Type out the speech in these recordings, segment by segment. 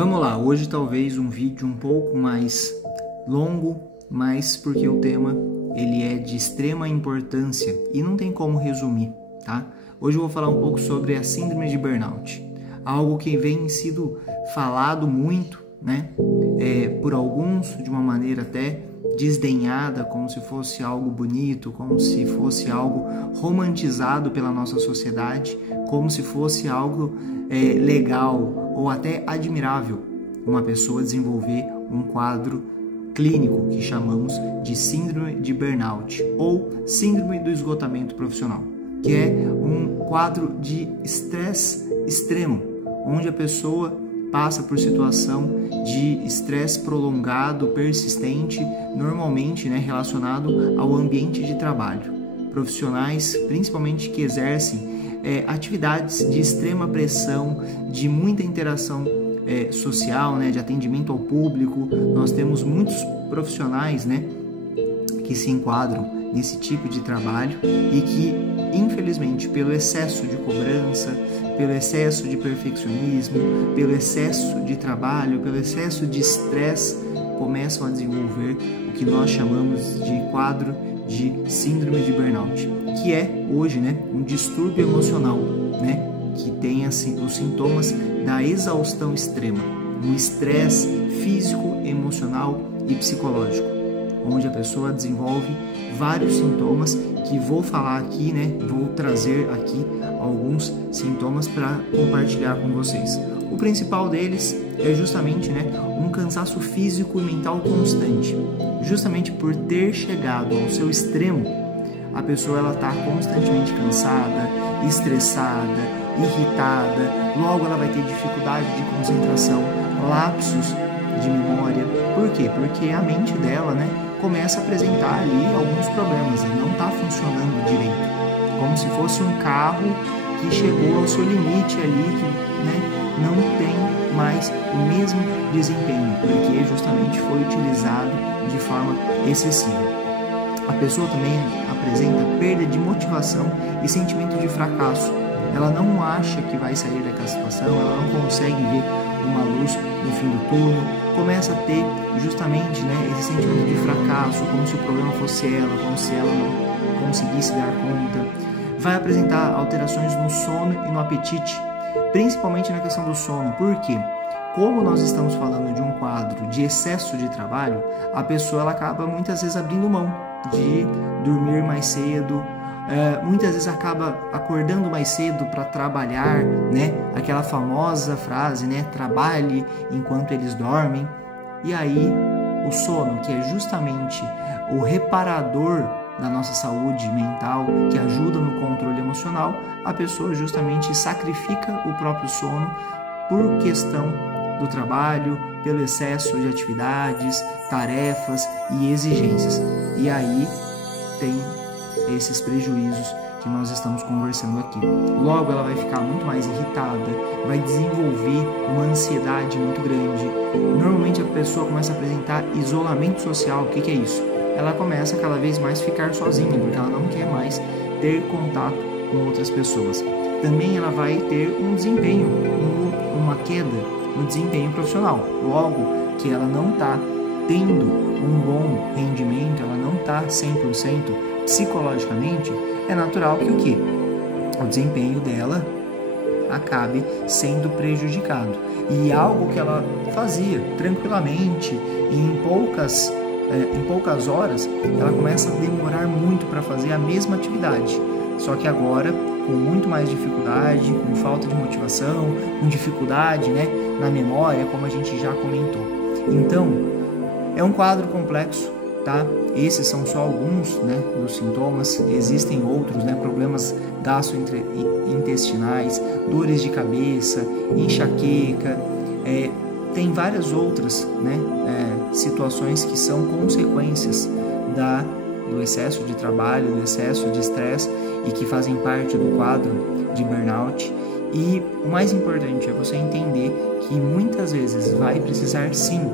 Vamos lá, hoje talvez um vídeo um pouco mais longo, mas porque o tema ele é de extrema importância e não tem como resumir, tá? Hoje eu vou falar um pouco sobre a síndrome de burnout, algo que vem sido falado muito, né? Por alguns de uma maneira até desdenhada, como se fosse algo bonito, como se fosse algo romantizado pela nossa sociedade, como se fosse algo legal ou até admirável uma pessoa desenvolver um quadro clínico que chamamos de síndrome de burnout ou síndrome do esgotamento profissional, que é um quadro de estresse extremo, onde a pessoa passa por situação de estresse prolongado, persistente, normalmente relacionado ao ambiente de trabalho. Profissionais, principalmente que exercem atividades de extrema pressão, de muita interação social, de atendimento ao público. Nós temos muitos profissionais que se enquadram nesse tipo de trabalho e que, infelizmente, pelo excesso de cobrança, pelo excesso de perfeccionismo, pelo excesso de trabalho, pelo excesso de estresse, começam a desenvolver o que nós chamamos de quadro de síndrome de burnout, que é hoje um distúrbio emocional, que tem assim os sintomas da exaustão extrema, um estresse físico, emocional e psicológico, onde a pessoa desenvolve vários sintomas que vou falar aqui, vou trazer aqui alguns sintomas para compartilhar com vocês. O principal deles é justamente um cansaço físico e mental constante. Justamente por ter chegado ao seu extremo, a pessoa está constantemente cansada, estressada, irritada, logo ela vai ter dificuldade de concentração, lapsos de memória. Por quê? Porque a mente dela começa a apresentar ali alguns problemas, não está funcionando direito, como se fosse um carro que chegou ao seu limite ali, que não tem mais o mesmo desempenho, porque justamente foi utilizado de forma excessiva. A pessoa também apresenta perda de motivação e sentimento de fracasso. Ela não acha que vai sair daquela situação, ela não consegue ver uma luz no fim do túnel, começa a ter justamente esse sentimento de fracasso, como se o problema fosse ela, como se ela não conseguisse dar conta. Vai apresentar alterações no sono e no apetite, principalmente na questão do sono. Por quê? Como nós estamos falando de um quadro de excesso de trabalho, a pessoa ela acaba muitas vezes abrindo mão de dormir mais cedo, muitas vezes acaba acordando mais cedo para trabalhar, aquela famosa frase, trabalhe enquanto eles dormem. E aí o sono, que é justamente o reparador da nossa saúde mental, que ajuda no controle emocional, a pessoa justamente sacrifica o próprio sono por questão do trabalho, pelo excesso de atividades, tarefas e exigências. E aí tem esses prejuízos que nós estamos conversando aqui. Logo ela vai ficar muito mais irritada, vai desenvolver uma ansiedade muito grande. Normalmente a pessoa começa a apresentar isolamento social. O que é isso? Ela começa cada vez mais a ficar sozinha, porque ela não quer mais ter contato com outras pessoas. Também ela vai ter um desempenho, uma queda no desempenho profissional. Logo que ela não está tendo um bom rendimento, ela não está 100% psicologicamente, é natural que o desempenho dela acabe sendo prejudicado. E algo que ela fazia tranquilamente, em poucas horas, ela começa a demorar muito para fazer a mesma atividade. Só que agora, com muito mais dificuldade, com falta de motivação, com dificuldade na memória, como a gente já comentou. Então, é um quadro complexo, tá? Esses são só alguns dos sintomas. Existem outros, problemas gastrointestinais, dores de cabeça, enxaqueca, tem várias outras situações que são consequências do excesso de trabalho, do excesso de estresse e que fazem parte do quadro de burnout. E o mais importante é você entender que muitas vezes vai precisar sim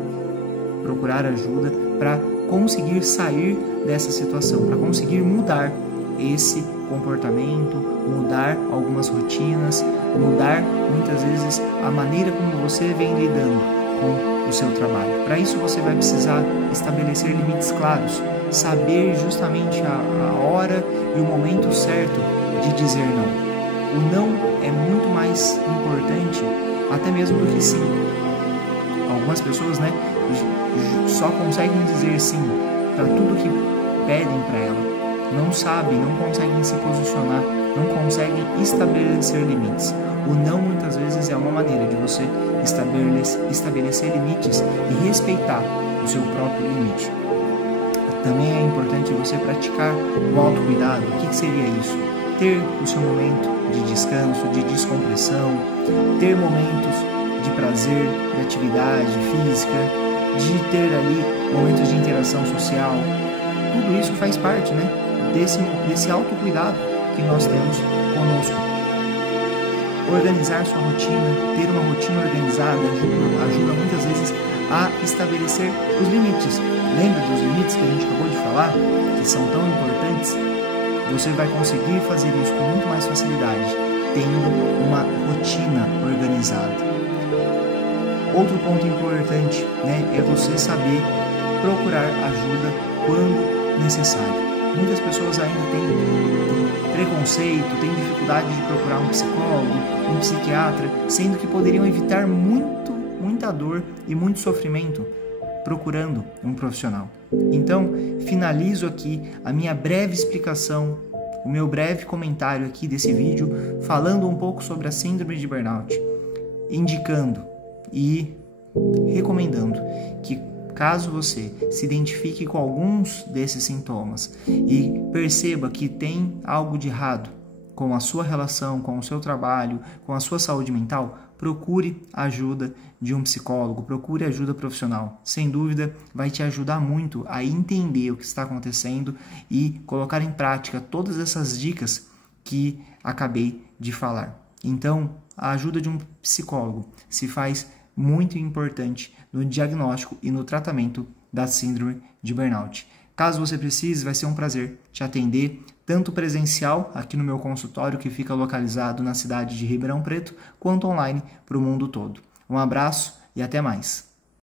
procurar ajuda para conseguir sair dessa situação, para conseguir mudar esse comportamento, mudar algumas rotinas, mudar muitas vezes a maneira como você vem lidando com o seu trabalho. Para isso você vai precisar estabelecer limites claros, saber justamente a hora e o momento certo de dizer não. O não é muito mais importante até mesmo do que sim. Algumas pessoas, só conseguem dizer sim para tudo que pedem para ela. Não sabem, não conseguem se posicionar, não conseguem estabelecer limites. O não muitas vezes é uma maneira de você estabelecer limites e respeitar o seu próprio limite. Também é importante você praticar o autocuidado. O que seria isso? Ter o seu momento de descanso, de descompressão, ter momentos de prazer, de atividade física, de ter ali momentos de interação social. Tudo isso faz parte, desse autocuidado que nós temos conosco. Organizar sua rotina, ter uma rotina organizada ajuda muitas vezes a estabelecer os limites. Lembra dos limites que a gente acabou de falar, que são tão importantes? Você vai conseguir fazer isso com muito mais facilidade, tendo uma rotina organizada. Outro ponto importante, é você saber procurar ajuda quando necessário. Muitas pessoas ainda têm preconceito, têm dificuldade de procurar um psicólogo, um psiquiatra, sendo que poderiam evitar muita dor e muito sofrimento procurando um profissional. Então, finalizo aqui a minha breve explicação, o meu breve comentário aqui desse vídeo, falando um pouco sobre a síndrome de burnout, indicando e recomendando que caso você se identifique com alguns desses sintomas e perceba que tem algo de errado com a sua relação, com o seu trabalho, com a sua saúde mental, procure a ajuda de um psicólogo, procure ajuda profissional. Sem dúvida, vai te ajudar muito a entender o que está acontecendo e colocar em prática todas essas dicas que acabei de falar. Então, a ajuda de um psicólogo se faz muito importante no diagnóstico e no tratamento da síndrome de burnout. Caso você precise, vai ser um prazer te atender, tanto presencial aqui no meu consultório, que fica localizado na cidade de Ribeirão Preto, quanto online para o mundo todo. Um abraço e até mais!